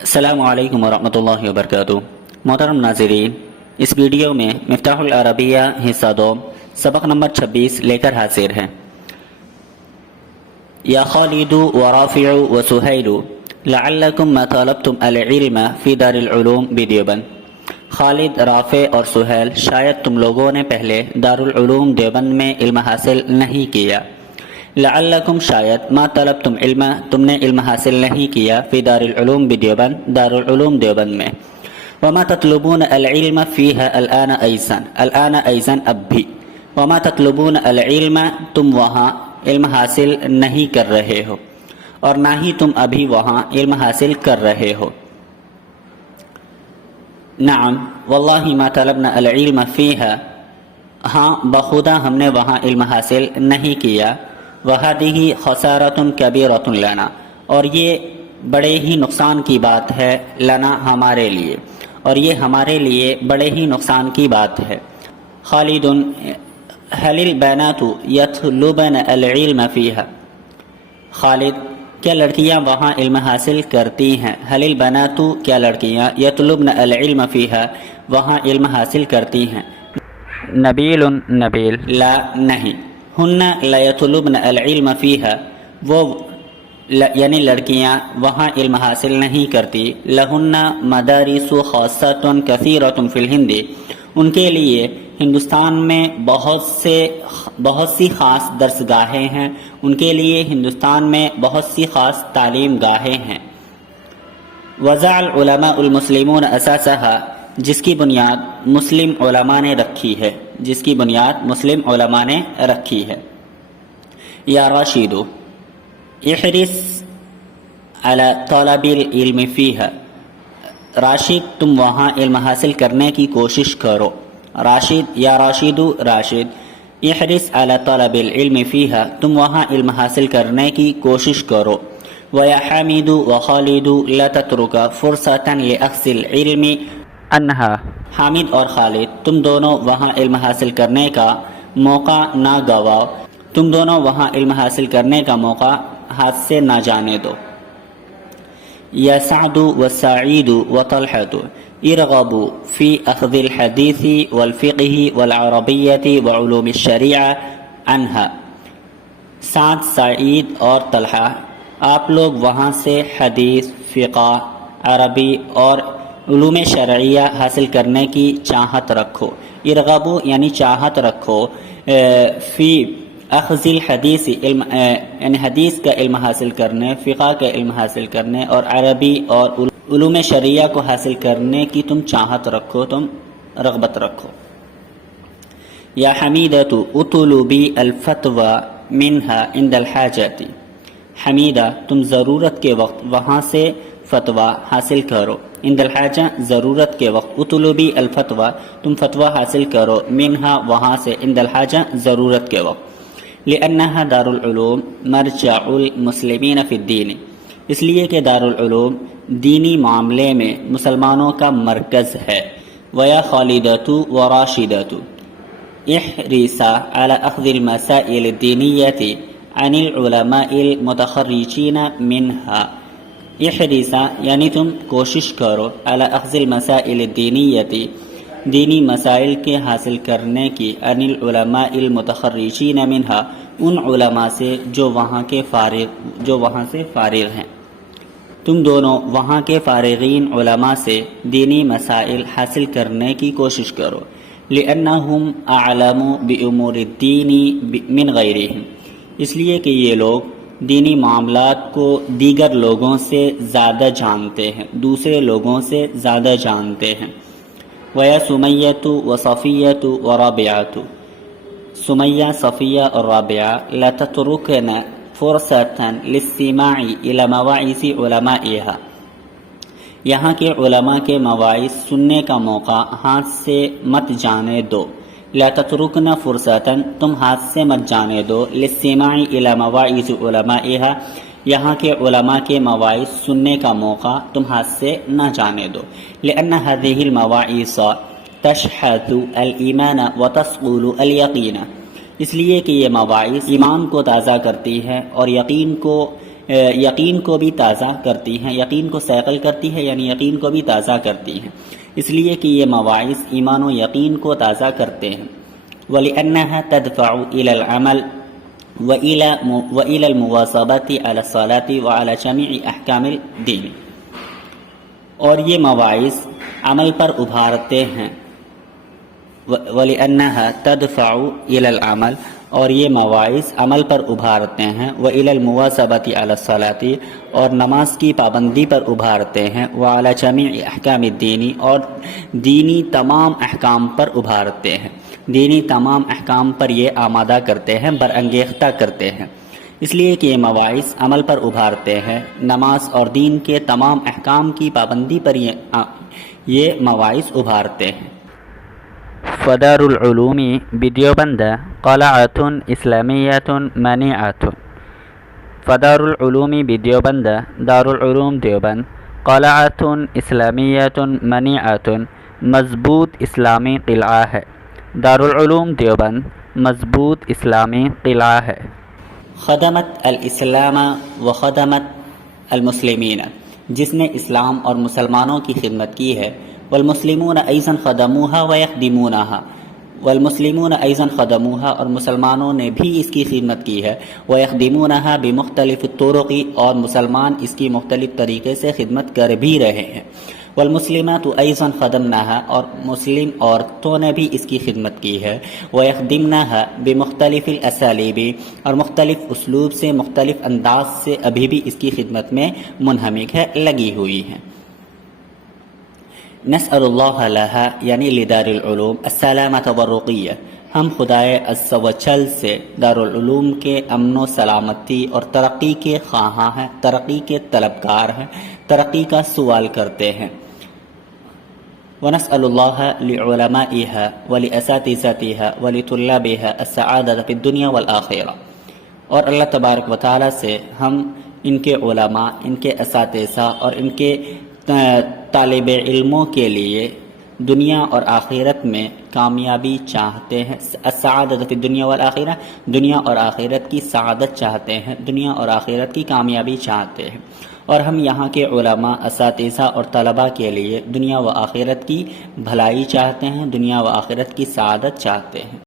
السلام علیکم ورحمۃ اللہ وبرکاتہ۔ محترم ناظرین، اس ویڈیو میں مفتاح العربیہ حصہ 2 سبق نمبر 26 لے کر حاضر ہے۔ یا خالد ورافع وسہیل لعلکم ما طالبتم العلم فی دار العلوم بدیوبند۔ خالد، رافع اور سہیل، شاید تم لوگوں نے پہلے دارالعلوم دیوبند میں علم حاصل نہیں کیا۔ لعلکم، شاید، ما طلبتم علم، تم نے علم حاصل نہیں کیا، فی دار العلوم بدیوبند، دارالعلوم دیوبند میں۔ وما تطلبون العلم فیہا الآن ایضا، الآن ایضا، اب بھی۔ وما تطلبون العلم، تم وہاں علم حاصل نہیں کر رہے ہو، اور نہ ہی تم ابھی وہاں علم حاصل کر رہے ہو۔ نعم واللہ ما طلبنا العلم فیہا، ہاں بخدا ہم نے وہاں علم حاصل نہیں کیا۔ وَهَذِهِ خَسَارَةٌ كَبِيرَةٌ لَنَا، اور یہ بڑے ہی نقصان کی بات ہے، لنا ہمارے لیے، اور یہ ہمارے لیے بڑے ہی نقصان کی بات ہے۔ خالد هل البنات يطلبن العلم فيها، خالد، کیا لڑکیاں وہاں علم حاصل کرتی ہیں؟ هل البنات، کیا لڑکیاں، يطلبن العلم فيها، وہاں علم حاصل کرتی ہیں؟ نبیل، نبیل، لا، نہیں۔ ہن لا يطلبن العلم فيها، وہ یعنی لڑکیاں وہاں علم حاصل نہیں کرتی۔ لہن مدارس خاصۃ کثیرۃ فی الہند، ان کے لیے ہندوستان میں بہت سی خاص درس گاہیں ہیں، ان کے لیے ہندوستان میں بہت سی خاص تعلیم گاہیں ہیں۔ وضع العلماء المسلمون اساسها، جس کی بنیاد مسلم علماء نے رکھی ہے، جس کی بنیاد مسلم علماء نے رکھی ہے۔ یا راشد احرص علی طلب العلم فیہا، راشد، تم وہاں علم حاصل کرنے کی کوشش کرو۔ راشد، یا راشد، راشد، احرص علی طلب العلم فیہا، تم وہاں علم حاصل کرنے کی کوشش کرو۔ ویا حامد وخالد لا تترک فرصۃ لأخذ العلم انہا، حامد اور خالد، تم دونوں وہاں علم حاصل کرنے کا موقع نہ گواؤ، تم دونوں وہاں علم حاصل کرنے کا موقع ہاتھ سے نہ جانے دو۔ یا سعد وسعید وطلحۃ ارغبوا فی اخذ الحدیث والفقہ والعربیۃ وعلوم الشریعہ عنہا، سعد، سعید اور طلحہ، آپ لوگ وہاں سے حدیث، فقہ، عربی اور علوم شرعیہ حاصل کرنے کی چاہت رکھو۔ ارغبو یعنی چاہت رکھو، فی اخذ الحدیث، یعنی حدیث کا علم حاصل کرنے، فقہ کا علم حاصل کرنے، اور عربی اور علوم شرعیہ کو حاصل کرنے کی تم چاہت رکھو، تم رغبت رکھو۔ یا حمیدۃ اطلبی الفتوی منہا عند الحاجۃ، حمیدہ، تم ضرورت کے وقت وہاں سے فتویٰ حاصل کرو۔ عند الحاجہ، ضرورت کے وقت، اطلبی الفتویٰ، تم فتویٰ حاصل کرو، منہا، وہاں سے، عند الحاجہ، ضرورت کے وقت۔ لأنہا دار العلوم مرجع المسلمین فی الدین، اس لیے کہ دارالعلوم دینی معاملے میں مسلمانوں کا مرکز ہے۔ ویا خالدۃ وراشدۃ احرصا علی اخذ المسائل الدینیۃ عن العلماء المتخرجین منہا، احرصا یعنی تم کوشش کرو، علی اخذ المسائل الدینیۃ، دینی مسائل کے حاصل کرنے کی، عن العلماء المتخرجین منہا، ان علماء سے جو وہاں سے فارغ ہیں۔ تم دونوں وہاں کے فارغین علماء سے دینی مسائل حاصل کرنے کی کوشش کرو۔ لأنہم اعلم بامور الدین من غیرہم، اس لیے کہ یہ لوگ دینی معاملات کو دیگر لوگوں سے زیادہ جانتے ہیں، دوسرے لوگوں سے زیادہ جانتے ہیں۔ ویا سمیۃ وصفیۃ ورابعۃ، سمیہ، صفیہ اور رابعہ، لا تترکن فرصۃ للسماع الی مواعظ علمائها، یہاں کے علماء کے مواعظ سننے کا موقع ہاتھ سے مت جانے دو۔ لا تترکن فرصتاً، تم ہاتھ سے مت جانے دو، للسماع الی مواعظ علمائها، یہاں کے علماء کے مواعظ سننے کا موقع تم ہاتھ سے نہ جانے دو۔ لأن هذه المواعظ تشحذ الایمان وتصقل الیقین، اس لیے کہ یہ مواعظ ایمان کو تازہ کرتی ہے اور یقین کو یقین کو بھی تازہ کرتی ہیں، یقین کو سیقل کرتی ہے یعنی یقین کو بھی تازہ کرتی ہیں، اس لیے کہ یہ مواعظ ایمان و یقین کو تازہ کرتے ہیں۔ وَلِأَنَّهَا تَدْفَعُ إِلَى الْعَمَلِ وَإِلَى الْمُوَاظَبَةِ عَلَى الصَّلَاةِ وَعَلَى جَمِيعِ أَحْكَامِ الدِّينِ، اور یہ مواعظ عمل پر ابھارتے ہیں۔ وَلِأَنَّهَا تَدْفَعُ إِلَى الْعَمَلِ، اور یہ مواعظ عمل پر ابھارتے ہیں، وَإِلَى الْمُوَاظَبَةِ عَلَى الصَّلَاةِ، اور نماز کی پابندی پر ابھارتے ہیں، وَعَلَى جَمِيعِ أَحْكَامِ الدِّينِ، اور دینی تمام احکام پر ابھارتے ہیں، دینی تمام احکام پر یہ آمادہ کرتے ہیں، برانگیختہ کرتے ہیں، اس لیے کہ یہ مواعظ عمل پر ابھارتے ہیں، نماز اور دین کے تمام احکام کی پابندی پر یہ مواعظ ابھارتے ہیں۔ فدار العلوم بدیوبند قلعۃ اسلامیۃ منیعۃ۔ فدار العلوم بدیوبند، دارالعلوم دیوبند، قلعۃ اسلامیۃ منیعۃ، مضبوط اسلامی قلعہ ہے۔ دارالعلوم دیوبند مضبوط اسلامی قلعہ ہے۔ خدمت الاسلام و خدمت المسلمین، جس نے اسلام اور مسلمانوں کی خدمت کی ہے۔ والمسلمون ایضا خدموها ويخدمونها، والمسلمون ایضا خدموها، اور مسلمانوں نے بھی اس کی خدمت کی ہے۔ ويخدمونها بمختلف الطرق، اور مسلمان اس کی مختلف طریقے سے خدمت کر بھی رہے ہیں۔ والمسلمات ایضا خدمناها، اور مسلم عورتوں نے بھی اس کی خدمت کی ہے۔ ويخدمناها بمختلف الاسالیب، اور مختلف اسلوب سے، مختلف انداز سے ابھی بھی اس کی خدمت میں منہمک ہے، لگی ہوئی ہیں۔ نسأل اللہ لہا یعنی لدار العلوم السلامۃ والرقیہ، ہم خدائے عز و جل سے دارالعلوم کے امن و سلامتی اور ترقی کے خواہاں ہیں، ترقی کے طلبگار ہیں، ترقی کا سوال کرتے ہیں۔ ونسأل اللہ لعلمائها ولاساتذتها ولطلابها السعادة في الدنیا والآخرہ، اور اللہ تبارک و تعالی سے ہم ان کے علماء، ان کے اساتذہ اور ان کے طالب علموں کے لیے دنیا اور آخرت میں کامیابی چاہتے ہیں۔ السعادۃ فی الدنیا والآخرہ، دنیا اور آخرت کی سعادت چاہتے ہیں، دنیا اور آخرت کی کامیابی چاہتے ہیں، اور ہم یہاں کے علماء، اساتذہ اور طلباء کے لیے دنیا و آخرت کی بھلائی چاہتے ہیں، دنیا و آخرت کی سعادت چاہتے ہیں۔